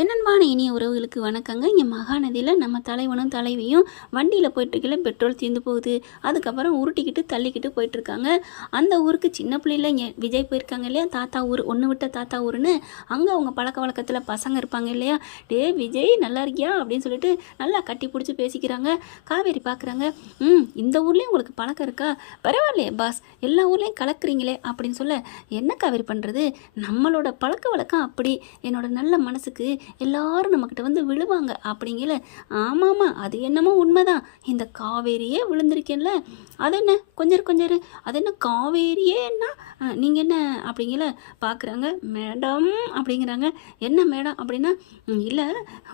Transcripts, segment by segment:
என்னன்பான இனிய உறவுகளுக்கு வணக்கங்க. இங்கே மகாநதியில் நம்ம தலைவனும் தலைவியும் வண்டியில் போயிட்டுருக்கல பெட்ரோல் தீர்ந்து போகுது. அதுக்கப்புறம் உருட்டிக்கிட்டு தள்ளிக்கிட்டு போயிட்டுருக்காங்க. அந்த ஊருக்கு சின்ன பிள்ளைல இங்கே விஜய் போயிருக்காங்க இல்லையா, தாத்தா ஊர் ஒன்று விட்ட தாத்தா ஊருன்னு. அங்கே அவங்க பழக்க வழக்கத்தில் பசங்க இருப்பாங்க இல்லையா, டே விஜய் நல்லா இருக்கியா அப்படின்னு சொல்லிட்டு நல்லா கட்டி பிடிச்சி பேசிக்கிறாங்க. காவேரி பார்க்குறாங்க, இந்த ஊர்லேயும் உங்களுக்கு பழக்கம் இருக்கா, பரவாயில்லையே பாஸ், எல்லா ஊர்லேயும் கலக்குறீங்களே அப்படின்னு சொல்ல, என்ன காவேரி பண்ணுறது, நம்மளோட பழக்க வழக்கம் அப்படி, என்னோட நல்ல மனசுக்கு எல்லாரும் நம்மக்கிட்ட வந்து விழுவாங்க அப்படிங்கல. ஆமாம்மா, அது என்னமோ உண்மைதான், இந்த காவேரியே விழுந்திருக்கேன்ல, அது என்ன கொஞ்சம் அது என்ன காவேரியேன்னா நீங்கள் என்ன அப்படிங்கல பார்க்குறாங்க. மேடம் அப்படிங்கிறாங்க. என்ன மேடம் அப்படின்னா, இல்லை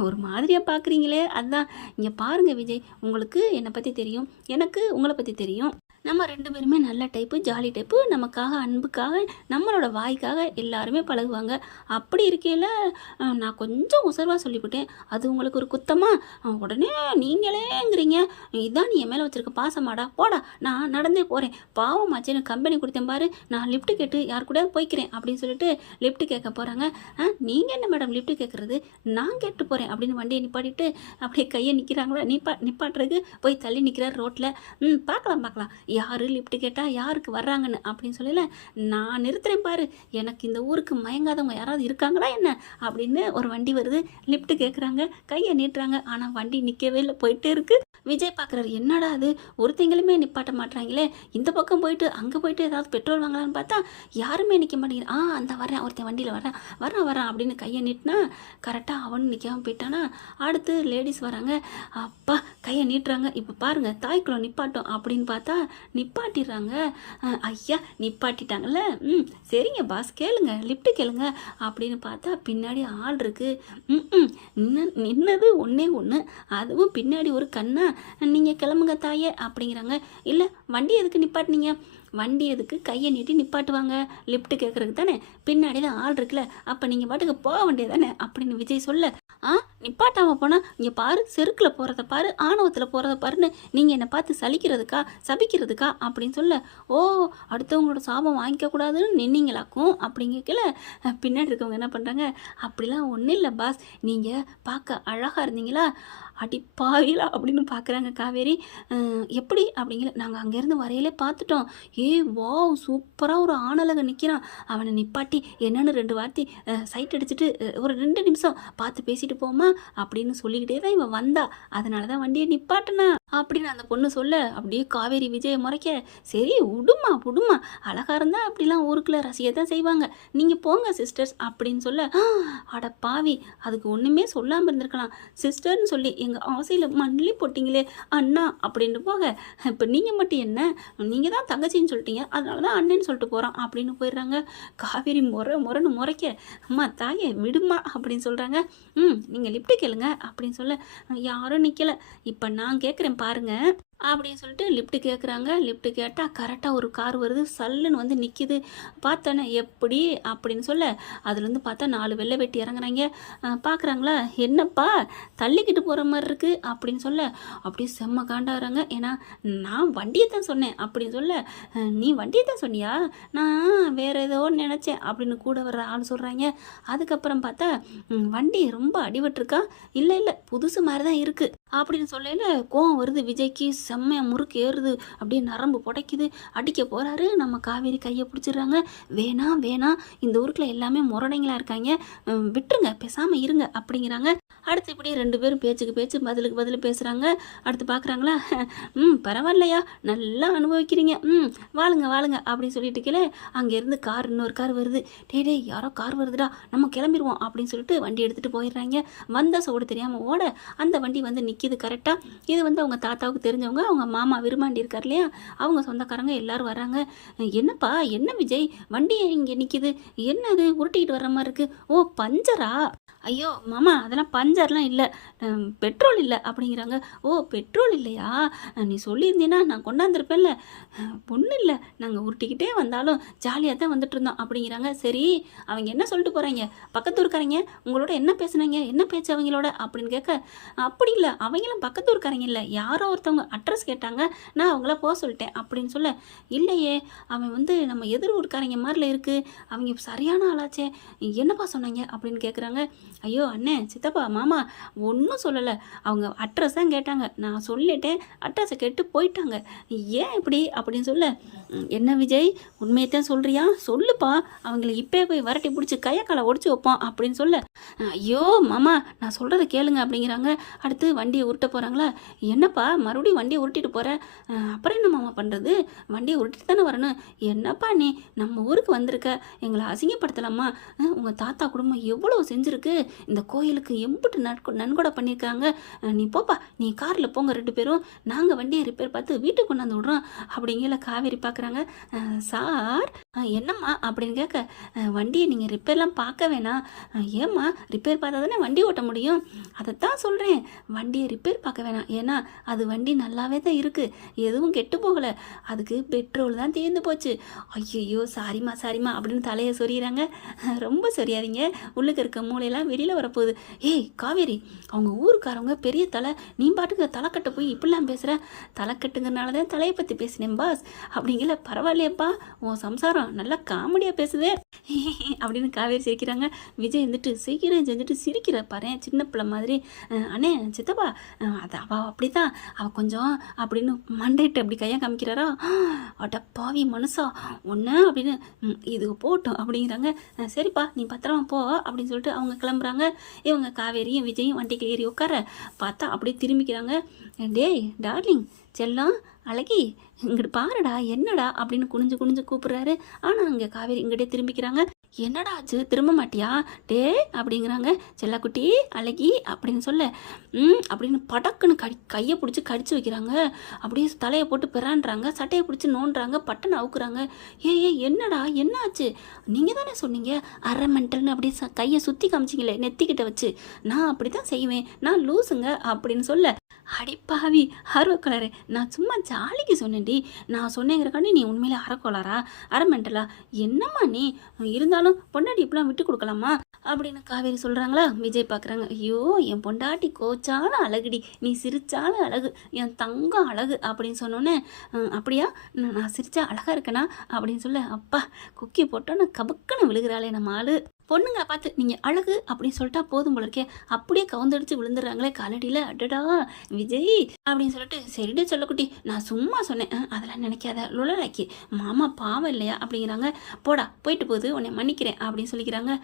ஒரு மாதிரியாக பார்க்குறீங்களே, அதுதான். இங்கே பாருங்கள் விஜய், உங்களுக்கு என்னை பற்றி தெரியும், எனக்கு உங்களை பற்றி தெரியும், நம்ம ரெண்டு பேருமே நல்ல டைப்பு, ஜாலி டைப்பு, நமக்காக அன்புக்காக நம்மளோட வாய்க்காக எல்லாருமே பழகுவாங்க. அப்படி இருக்கையில் நான் கொஞ்சம் உசர்வாக சொல்லிவிட்டேன், அது உங்களுக்கு ஒரு குத்தமாக உடனே நீங்களேங்கிறீங்க, இதான் நீ என் மேலே வச்சுருக்க பாசமாடா, போடா நான் நடந்தே போகிறேன், பாவமாச்சு எனக்கு கம்பெனி கொடுத்தேன் பாரு, நான் லிஃப்ட்டு கேட்டு யார் கூட போய்க்கிறேன் அப்படின்னு சொல்லிட்டு லிஃப்ட்டு கேட்க போகிறாங்க. நீங்கள் என்ன மேடம் லிஃப்ட்டு கேட்குறது, நான் கேட்டு போகிறேன் அப்படின்னு வண்டியை நிப்பாட்டிட்டு அப்படியே கையை நிற்கிறாங்களா, நிப்பாட்டுறதுக்கு போய் தள்ளி நிற்கிறார் ரோட்டில். பார்க்கலாம் யார் லிஃப்ட்டு கேட்டால் யாருக்கு வர்றாங்கன்னு அப்படின்னு சொல்லல, நான் நிறுத்துறேன் பாரு, எனக்கு இந்த ஊருக்கு மயங்காதவங்க யாராவது இருக்காங்களா என்ன அப்படின்னு ஒரு வண்டி வருது, லிஃப்ட்டு கேட்குறாங்க, கையை நீட்டுறாங்க, ஆனால் வண்டி நிற்கவே இல்லை, போயிட்டே இருக்குது. விஜய் பார்க்குறாரு, என்னடா அது ஒருத்தங்களுமே நிப்பாட்ட மாட்டாங்களே, இந்த பக்கம் போயிட்டு அங்கே போயிட்டு ஏதாவது பெட்ரோல் வாங்கலான்னு பார்த்தா யாருமே நிற்க மாட்டேங்கிறா, அந்த வரேன் ஒருத்தன் வண்டியில் வரான் அப்படின்னு கையை நீட்டினா கரெக்டாக அவனும் நிற்காம போயிட்டானா. அடுத்து லேடிஸ் வராங்க, அப்பா கையை நீட்டுறாங்க, இப்போ பாருங்கள் தாய்க்குள்ள நிப்பாட்டும் அப்படின்னு பார்த்தா நிப்பாட்டிடுறாங்க. ஐயா நிப்பாட்டிட்டாங்கல்ல, சரிங்க பாஸ் கேளுங்க, லிஃப்ட்டு கேளுங்க அப்படின்னு பார்த்தா பின்னாடி ஆள் இருக்குது. நின்னது ஒன்றே ஒன்று, அதுவும் பின்னாடி ஒரு கண்ணா, நீங்கள் கிளம்புங்க தாயே அப்படிங்கிறாங்க. இல்லை வண்டி எதுக்கு நிப்பாட்டினீங்க, வண்டி எதுக்கு கையை நீட்டி நிப்பாட்டுவாங்க, லிஃப்ட்டு கேட்குறதுக்கு தானே, பின்னாடி தான் ஆள் இருக்குல்ல, அப்போ நீங்கள் பாட்டுக்கு போக வேண்டியது தானே அப்படின்னு விஜய் சொல்ல, நிப்பாட்டாமல் போனால் இங்கே பாரு, செருக்கில் போகிறத பாரு, ஆணவத்தில் போகிறத பாருன்னு நீங்கள் என்னை பார்த்து சலிக்கிறதுக்கா சபிக்கிறதுக்கா அப்படின்னு சொல்ல, ஓ அடுத்தவங்களோட சாபம் வாங்கிக்கக்கூடாதுன்னு நின்னீங்களாக்கும் அப்படிங்கல. பின்னாடி இருக்கவங்க என்ன பண்ணுறாங்க, அப்படிலாம் ஒன்றும் இல்லை பாஸ், நீங்கள் பார்க்க அழகாக இருந்தீங்களா, அடிப்பாவிலா அப்படின்னு பார்க்குறாங்க காவேரி. எப்படி அப்படிங்கிற, நாங்கள் அங்கேருந்து வரையிலே பார்த்துட்டோம், வாவ் சூப்பராக ஒரு ஆணழக நிற்கிறான், அவனை நிப்பாட்டி என்னன்னு 2 வார்த்தை சைட் அடிச்சுட்டு ஒரு 2 நிமிஷம் பார்த்து பேசிட்டு போமா அப்படின்னு சொல்லிக்கிட்டே தான் இவன் வந்தா, அதனால தான் வண்டியை நிப்பாட்டினா அப்படின்னு அந்த பொண்ணு சொல்ல, அப்படியே காவேரி விஜயை முறைக்க, சரி விடுமா அழகாக இருந்தால் அப்படிலாம் ஊருக்குள்ள ரசிகத்தான் செய்வாங்க, நீங்கள் போங்க சிஸ்டர்ஸ் அப்படின்னு சொல்ல, அட பாவி அதுக்கு ஒன்றுமே சொல்லாமல் இருந்திருக்கலாம், சிஸ்டர்னு சொல்லி எங்கள் ஆசையில் மண்ணி போட்டிங்களே அண்ணா அப்படின்னு போக, இப்போ நீங்கள் மட்டும் என்ன, நீங்கள் தான் தங்கச்சின்னு சொல்லிட்டீங்க, அதனால தான் அண்ணன்னு சொல்லிட்டு போகிறோம் அப்படின்னு போயிடுறாங்க. காவேரி முறைன்னு முறைக்க, அம்மா தாயே விடுமா அப்படின்னு சொல்கிறாங்க. நீங்கள் லிஃப்ட்டு கேளுங்க அப்படின்னு சொல்ல, யாரும் நிற்கலை, இப்போ நான் கேட்குறேன் பாருங்க அப்படின்னு சொல்லிட்டு லிஃப்ட்டு கேட்குறாங்க. லிஃப்ட்டு கேட்டால் கரெக்டாக ஒரு கார் வருது, சல்லுன்னு வந்து நிற்கிது. பார்த்தானே எப்படி அப்படின்னு சொல்ல, அதுலேருந்து பார்த்தா 4 வெள்ளை வெட்டி இறங்குறாங்க. பார்க்குறாங்களா, என்னப்பா தள்ளிக்கிட்டு போகிற மாதிரி இருக்குது அப்படின்னு சொல்ல, அப்படியே செம்ம காண்டாகிறாங்க. ஏன்னா நான் வண்டியை தான் சொன்னேன் அப்படின்னு சொல்ல, நீ வண்டியை தான் சொன்னியா, நான் வேறு ஏதோ நினச்சேன் அப்படின்னு கூட வர்ற ஆள் சொல்கிறாங்க. அதுக்கப்புறம் பார்த்தா வண்டி ரொம்ப அடிபட்டிருக்கா, இல்லை புதுசு மாதிரி தான் இருக்குது அப்படின்னு சொல்லையில் கோவம் வருது விஜய்க்கு, செம்மையாக முறுக்கு ஏறுது, அப்படியே நரம்பு புடைக்குது, அடிக்க போகிறாரு. நம்ம காவேரி கையை பிடிச்சிடுறாங்க, வேணாம் இந்த ஊருக்குள்ள எல்லாமே முரடைங்களாக இருக்காங்க, விட்டுருங்க பேசாமல் இருங்க அப்படிங்கிறாங்க. அடுத்து இப்படி 2 பேரும் பேச்சுக்கு பேச்சு பதிலுக்கு பதில் பேசுகிறாங்க. அடுத்து பார்க்குறாங்களா, பரவாயில்லையா நல்லா அனுபவிக்கிறீங்க, வாழுங்க அப்படின்னு சொல்லிட்டு கீழே அங்கேருந்து இன்னொரு கார் வருது, டே யாரோ கார் வருதுடா நம்ம கிளம்பிடுவோம் அப்படின்னு சொல்லிட்டு வண்டி எடுத்துகிட்டு போயிடுறாங்க. வந்த சோடு தெரியாமல் ஓட அந்த வண்டி வந்து நிற்கிது கரெக்டாக. இது வந்து அவங்க தாத்தாவுக்கு தெரிஞ்சவங்க, அவங்க மாமா விரும்பாண்டி இருக்கார் இல்லையா, அவங்க சொந்தக்காரங்க எல்லோரும் வராங்க. என்னப்பா என்ன விஜய் வண்டி இங்கே நிற்கிது, என்னது உருட்டிக்கிட்டு வர்ற மாதிரி இருக்குது, ஓ பஞ்சரா, ஐயோ மாமா அதெல்லாம் பஞ்சர்லாம் இல்லை, பெட்ரோல் இல்லை அப்படிங்கிறாங்க. ஓ பெட்ரோல் இல்லையா, நீ சொல்லியிருந்தீன்னா நான் கொண்டாந்துருப்பேன்ல, ஒன்றும் இல்லை நாங்கள் உருட்டிக்கிட்டே வந்தாலும் ஜாலியாக தான் வந்துட்டு இருந்தோம் அப்படிங்கிறாங்க. சரி அவங்க என்ன சொல்லிட்டு போகிறாங்க, பக்கத்தூர்க்காரங்க உங்களோட என்ன பேசுனாங்க, என்ன பேச்சு அவங்களோட அப்படின்னு கேட்க, அப்படி இல்லை அவங்களும் பக்கத்தூர்க்காரங்க இல்லை, யாரோ ஒருத்தவங்க அட்ரஸ் கேட்டாங்க, நான் அவங்கள போக சொல்லிட்டேன் அப்படின்னு சொல்ல, இல்லையே அவன் வந்து நம்ம எதிர் ஊருக்காரங்க மாதிரில இருக்குது, அவங்க சரியான ஆளாச்சே, என்னப்பா சொன்னாங்க அப்படின்னு கேட்குறாங்க. ஐயோ அண்ணே சித்தப்பா மாமா ஒன்றும் சொல்லலை, அவங்க அட்ரஸ் தான் கேட்டாங்க, நான் சொல்லிட்டேன், அட்ரஸை கேட்டு போயிட்டாங்க, ஏன் இப்படி அப்படின்னு சொல்ல, என்ன விஜய் உண்மையை தான் சொல்கிறியா சொல்லுப்பா, அவங்கள இப்போ போய் வரட்டி பிடிச்சி கையக்காலை ஒடிச்சு வைப்போம் அப்படின்னு சொல்ல, ஐயோ மாமா நான் சொல்கிறத கேளுங்க அப்படிங்கிறாங்க. அடுத்து வண்டியை உருட்ட போகிறாங்களா, என்னப்பா மறுபடியும் வண்டியை உருட்டிட்டு போகிற, அப்புறம் என்ன மாமா பண்ணுறது, வண்டியை உருட்டிட்டு தானே வரணும், என்னப்பா நீ நம்ம ஊருக்கு வந்திருக்க, எங்களை அசிங்கப்படுத்தலாமா, உங்கள் தாத்தா குடும்பம் எவ்வளோ செஞ்சுருக்கு, இந்த கோயிலுக்கு எம்பிட்டு நன்கொடை பண்ணியிருக்காங்க, நீ போப்பா நீ காரில் போங்க 2 பேரும், நாங்கள் வண்டியை ரிப்பேர் பார்த்து வீட்டுக்கு கொண்டாந்து விட்றோம் அப்படிங்கிற காவேரி பார்க்குறாங்க. சார் என்னம்மா அப்படின்னு கேட்க, வண்டியை நீங்கள் ரிப்பேர்லாம் பார்க்க வேணாம், ஏம்மா ரிப்பேர் பார்த்தா தானே வண்டி ஓட்ட முடியும், அதைத்தான் சொல்கிறேன், வண்டியை ரிப்பேர் பார்க்க வேணாம், ஏன்னா அது வண்டி நல்லாவே தான் இருக்குது, எதுவும் கெட்டு போகலை, அதுக்கு பெட்ரோல் தான் தீர்ந்து போச்சு. ஐயோ சாரிம்மா அப்படின்னு தலையை சொறிகிறாங்க. ரொம்ப சொரியாதீங்க, உள்ளுக்கு இருக்க மூளையெல்லாம் வெளியில் வரப்போகுது. ஏய் காவேரி, அவங்க ஊருக்காரவங்க பெரிய தலை, நீ பாட்டுக்கு தலைக்கட்டை போய் இப்படிலாம் பேசுகிற, தலைக்கட்டுங்கிறனால தான் தலையை பற்றி பேசினேன் பாஸ் அப்படிங்கிற, பரவாயில்லையப்பா உன் சம்சாரம் நல்லா காமெடியாக பேசுதே அப்படின்னு காவேரி சிரிக்கிறாங்க. விஜய் இருந்துட்டு சீக்கிரம் செஞ்சுட்டு சிரிக்கிற பாரு சின்ன பிள்ளை மாதிரி. அண்ணே சித்தப்பா அது அவள் அப்படி தான், அவள் கொஞ்சம் அப்படின்னு மண்டைட்டு அப்படி கையை காமிக்கிறாரா, அட பாவி மனுஷா ஒன்று அப்படின்னு, இது போட்டோம் அப்படிங்கிறாங்க. சரிப்பா நீ பத்திரமா போ அப்படின்னு சொல்லிட்டு அவங்க கிளம்புறாங்க. இவங்க காவேரியும் விஜயும் வண்டிக்கு ஏறி உட்கார பார்த்தா அப்படியே திரும்பிக்கிறாங்க. டேய் டார்லிங் செல்லம் அழகி இங்கிட்டு பாருடா என்னடா அப்படின்னு குனிஞ்சு கூப்பிட்றாரு. ஆனால் அங்கே காவேரி இங்கிட்டே திரும்பிக்கிறாங்க. என்னடா ஆச்சு திரும்ப மாட்டியா டே அப்படிங்கிறாங்க. செல்லக்குட்டி அழகி அப்படின்னு சொல்ல அப்படின்னு படக்குன்னு கையை பிடிச்சி கடிச்சு வைக்கிறாங்க. அப்படியே தலையை போட்டு பிறான்றாங்க, சட்டையை பிடிச்சி நோண்டுறாங்க, பட்டனை அவுக்குறாங்க. என்னடா என்ன ஆச்சு, நீங்கள் தானே சொன்னீங்க அரை மென்டல்னு அப்படியே கையை சுற்றி காமிச்சிங்களே நெத்திக்கிட்ட வச்சு, நான் அப்படி தான் செய்வேன், நான் லூசுங்க அப்படின்னு சொல்ல, அடிப்பாவி ஆர்வக்கோளாறு, நான் சும்மா ஜாலிக்கு சொன்னேன்டி, நான் சொன்னேங்கிறக்காண்டி நீ உண்மையிலே அறக்கோளாரா அரை மென்டலா, என்னம்மா நீ இருந்தாலும் பொண்டாட்டி இப்படிலாம் விட்டு கொடுக்கலாமா அப்படின்னு காவேரி சொல்கிறாங்களா. விஜய் பார்க்குறாங்க. ஐயோ என் பொண்டாட்டி கோச்சாலும் அழகுடி, நீ சிரிச்சாலும் அழகு, என் தங்கம் அழகு அப்படின்னு சொன்னோன்னே, அப்படியா நான் சிரிச்சா அழகாக இருக்கேனா அப்படின்னு சொல்ல, அப்பா குக்கி போட்டோன்னு கபக்குன்னு விழுகிறாளே நம்ம ஆளு, பொண்ணுங்களை பார்த்து நீங்கள் அழகு அப்படின்னு சொல்லிட்டா போதும் போல இருக்கே, அப்படியே கவுந்தடிச்சு விழுந்துடுறாங்களே காலடியில், அடடா விஜய் அப்படின்னு சொல்லிட்டு, சரிடே சொல்லக்குட்டி நான் சும்மா சொன்னேன், அதெல்லாம் நினைக்காத லுழலாக்கி, மாமா பாவம் இல்லையா அப்படிங்கிறாங்க. போடா போயிட்டு போகுது உன்னை மன்னிக்கிறேன் அப்படின்னு சொல்லிக்கிறாங்க.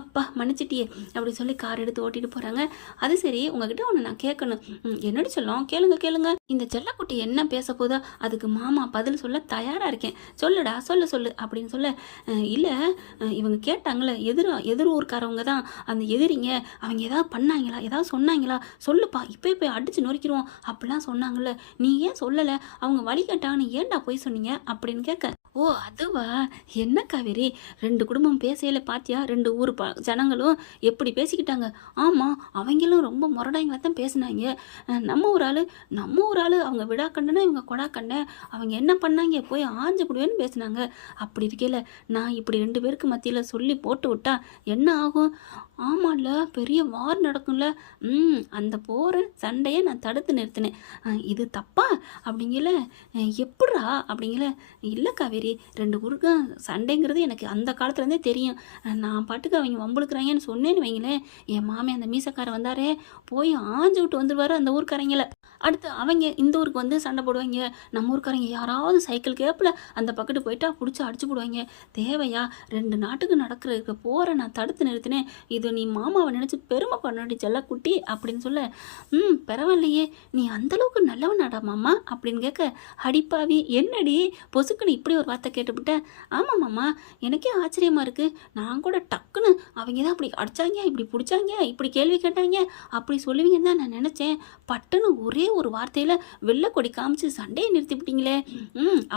அப்பா மன்னிச்சிட்டியே அப்படி சொல்லி கார் எடுத்து ஓட்டிட்டு போகிறாங்க. அது சரி உங்ககிட்ட ஒன்று நான் கேட்கணும், என்னடி சொல்லும் கேளுங்க, இந்த செல்லக்குட்டி என்ன பேச போதோ அதுக்கு மாமா பதில் சொல்ல தயாராக இருக்கேன், சொல்லுடா சொல்லு அப்படின்னு சொல்ல, இல்லை இவங்க கேட்டாங்களே எதிர் ஊருக்காரவங்க தான் அந்த எதிரிங்க, அவங்க ஏதாவது பண்ணாங்களா ஏதாவது சொன்னாங்களா சொல்லுப்பா, இப்போ போய் அடிச்சு நொறுக்கிடுவோம் அப்படிலாம் சொன்னாங்கல்ல, நீ ஏன் சொல்லலை, அவங்க வழி கேட்டாங்கன்னு ஏன்டா போய் சொன்னீங்க அப்படின்னு கேட்க, ஓ அதுவா என்ன காவேரி 2 குடும்பம் பேசையில் பார்த்தியா, 2 ஊர் ஜனங்களும் எப்படி பேசிக்கிட்டாங்க, ஆமாம் அவங்களும் ரொம்ப முரடாங்களா தான் பேசினாங்க, நம்ம ஒரு ஆள் அவங்க விடா கண்டனா இவங்க கொடா கண்ட, அவங்க என்ன பண்ணாங்க போய் ஆஞ்சு குடுவேன்னு பேசினாங்க, அப்படி இருக்கையில் நான் இப்படி 2 பேருக்கு மத்தியில் சொல்லி போட்டு விட்டா என்ன ஆகும், ஆமாம்ல பெரிய வார் நடக்கும்ல, அந்த போகிற சண்டையை நான் தடுத்து நிறுத்தினேன், இது தப்பா அப்படிங்கல, எப்படா அப்படிங்கல, இல்லை காவேரி 2 ஊருக்கும் சண்டைங்கிறது எனக்கு அந்த காலத்துலேருந்தே தெரியும், நான் பாட்டுக்கு அவங்க வம்புழுக்கிறாங்கன்னு சொன்னேன்னு வைங்களேன், என் மாமே அந்த மீசக்காரர் வந்தாரே போய் ஆஞ்சு விட்டு வந்துடுவார் அந்த ஊருக்காரங்களை, அடுத்து அவங்க இந்த ஊருக்கு வந்து சண்டை போடுவாங்க, நம்ம ஊருக்காரங்க யாராவது சைக்கிள் கேப்பில் அந்த பக்கத்து போயிட்டா பிடிச்சி அடிச்சு போடுவாங்க, தேவையா 2 நாட்டுக்கு நடக்கிற போகிற நான் தடுத்து நிறுத்தினேன், இது நீ மாமாவை நினச்சி பெருமை பண்ணி செல்லக்குட்டி அப்படின்னு சொல்ல, பரவாயில்லையே நீ அந்தளவுக்கு நல்லவனாடா மாமா அப்படின்னு கேட்க, அடிப்பாவி என்னடி பொசுக்குன்னு இப்படி ஒரு வார்த்தை கேட்டுவிட்டேன், ஆமாம் மாமா எனக்கே ஆச்சரியமாக இருக்குது, நான் கூட டக்குன்னு அவங்க தான் அப்படி அடித்தாங்க இப்படி பிடிச்சாங்க இப்படி கேள்வி கேட்டாங்க அப்படி சொல்லுவீங்கன்னு தான் நான் நினச்சேன், பட்டுன்னு ஒரே ஒரு வார்த்தையில் வெள்ளை கொடி காமிச்சு சண்டையை நிறுத்தி விட்டீங்களே,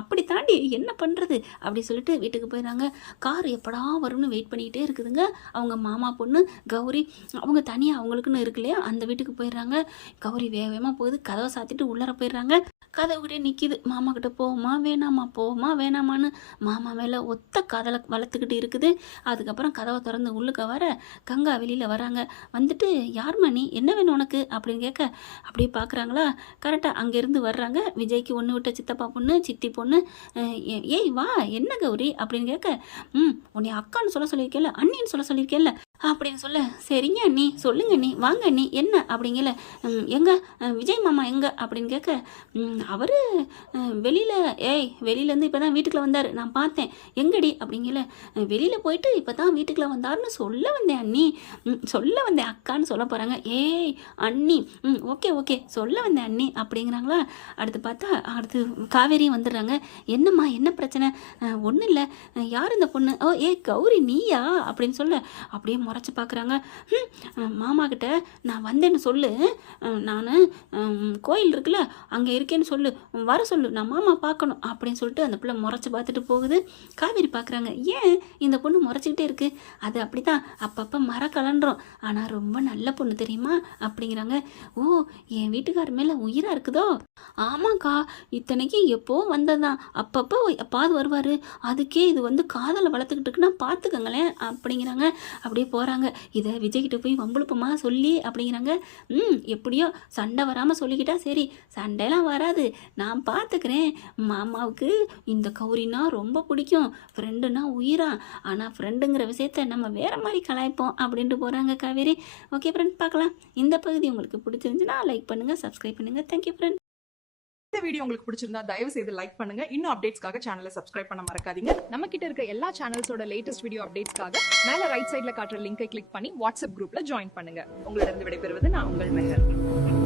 அப்படி தாண்டி என்ன பண்ணுறது அப்படி சொல்லிட்டு வீட்டுக்கு போயிடுறாங்க. கார் எப்படா வரும்னு வெயிட் பண்ணிக்கிட்டே இருக்குதுங்க. அவங்க மாமா பொண்ணு கௌரி அவங்க தனியாக அவங்களுக்குன்னு இருக்கு இல்லையா அந்த வீட்டுக்கு போயிடுறாங்க. கௌரி வேகமாக போகுது, கதவை சாத்திட்டு உள்ளர போயிடுறாங்க. கதவுகிட்டே நிற்கிது, மாமா கிட்ட போவோமா வேணாமான்னு மாமா மேலே ஒத்த காதலை வளர்த்துக்கிட்டு இருக்குது. அதுக்கப்புறம் கதவை திறந்து உள்ளுக்க வர கங்கா வெளியில் வராங்க. வந்துட்டு யார்மா நீ என்ன வேணும் உனக்கு அப்படின்னு கேட்க, அப்படியே பார்க்குறாங்களா கரெக்டாக அங்கேருந்து வர்றாங்க. விஜய்க்கு ஒன்று விட்ட சித்தப்பா பொண்ணு சித்தி பொண்ணு, ஏய் வா என்ன கௌரி அப்படின்னு கேட்க, உன்னை அக்கான்னு சொல்ல சொல்லியிருக்கேன்ல அண்ணின்னு சொல்ல சொல்லியிருக்கேன்ல அப்படின்னு சொல்ல, சரிங்க அண்ணி, சொல்லுங்க அண்ணி, வாங்க அண்ணி, என்ன அப்படிங்கல. எங்க விஜய் மாமா எங்க அப்படின்னு கேட்க, அவரு வெளியில, ஏய் வெளியிலேருந்து இப்போ தான் வீட்டுக்குள்ள வந்தார், நான் பார்த்தேன், எங்கடி அப்படிங்கல. வெளியில போயிட்டு இப்போ தான் வீட்டுக்குள்ள வந்தாருன்னு சொல்ல வந்தேன் அண்ணி. சொல்ல வந்தேன் அக்கான்னு சொல்ல போகிறாங்க. ஏய் அண்ணி, ஓகே ஓகே சொல்ல வந்தேன் அண்ணி அப்படிங்கிறாங்களா. அடுத்து பார்த்தா அடுத்து காவேரியும் வந்துடுறாங்க. என்னம்மா என்ன பிரச்சனை? ஒன்றும் இல்லை, யார் இந்த பொண்ணு? ஓ ஏ கௌரி நீயா அப்படின்னு சொல்ல அப்படியே முறைச்சி பார்க்குறாங்க. மாமா கிட்ட நான் வந்தேன்னு சொல்லு, நான் கோயில் இருக்குல்ல அங்கே இருக்கேன்னு சொல்லு, வர சொல்லு, நான் மாமா பார்க்கணும் அப்படின்னு சொல்லிட்டு அந்த பிள்ளை முறைச்சி பார்த்துட்டு போகுது. காவேரி பார்க்குறாங்க, ஏன் இந்த பொண்ணு முறைச்சிக்கிட்டே இருக்கு? அது அப்படி தான் அப்பப்போ மர கலண்டுறோம், ஆனால் ரொம்ப நல்ல பொண்ணு தெரியுமா அப்படிங்கிறாங்க. ஓ என் வீட்டுக்கார மேலே உயிராக இருக்குதோ? ஆமாக்கா, இத்தனைக்கு எப்போ வந்ததுதான், அப்பப்போ எப்பாவது வருவார், அதுக்கே இது வந்து காதலை வளர்த்துக்கிட்டு இருக்குன்னா பார்த்துக்கங்களேன் அப்படிங்கிறாங்க. அப்படியே போகிறாங்க. இதை விஜய்கிட்ட போய் வம்புழுப்பமா சொல்லி அப்படிங்கிறாங்க. எப்படியோ சண்டை வராமல் சொல்லிக்கிட்டா சரி, சண்டைலாம் வராது, நான் பார்த்துக்கிறேன். மாமாவுக்கு இந்த கௌரினா ரொம்ப பிடிக்கும், ஃப்ரெண்டுனா உயிரா, ஆனால் ஃப்ரெண்டுங்கிற விஷயத்த நம்ம வேறு மாதிரி கலாய்ப்போம் அப்படின்ட்டு போகிறாங்க காவேரி. ஓகே ஃப்ரெண்ட், பார்க்கலாம். இந்த பகுதி உங்களுக்கு பிடிச்சிருந்துச்சுன்னா லைக் பண்ணுங்கள், சப்ஸ்கிரைப் பண்ணுங்கள். Thank you friend. இந்த வீடியோ உங்களுக்கு பிடிச்சிருந்தா தயவு செய்து லைக் பண்ணுங்க. இன்னும் அப்டேட்ஸ்க்காக சேனலை சப்ஸ்கிரைப் பண்ண மறக்காதீங்க. நம்ம கிட்ட இருக்க எல்லா சேனல்ஸோட லேட்டஸ்ட் வீடியோ அப்டேட்ஸ்க்காக மேல ரைட் சைடுல காட்டுற லிங்கை கிளிக் பண்ணி வாட்ஸ்அப் குரூப்ல ஜாயின் பண்ணுங்க. உங்களிடம் விடைபெறுவது நான் உங்கள் மெஹர்.